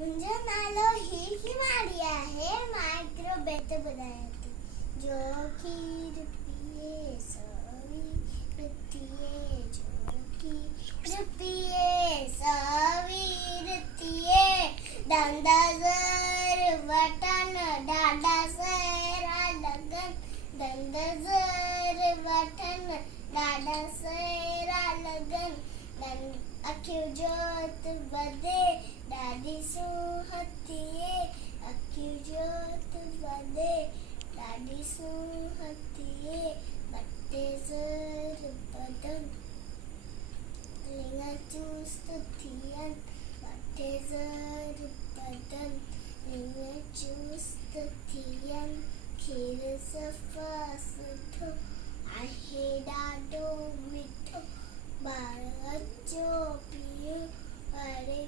मुंहिंजो नालो हिमारी आहे। मां हिकिड़ो बेत ॿुधायां थी। जो खीर पीए सावी रतीअ जो खीर पीए सावी रतीअ दंद ज़र वटन ॾाढा सहरा लॻन दंद ज़र वटन ॾाढा सहरा लॻन अखियूं जोत ॿधे ॾाढी सूंहतीअ अखियूं जोत ॿधे ॾाढी सूंहतीअ ॿटे ज़र ॿधन लिङ चुस्त थियन ॿटे ज़र ॿधन लिङ चुस्त थियन खीर सफ़ा सुठो आहे ॾाढो मिठो ॿार अचो पीओ अरे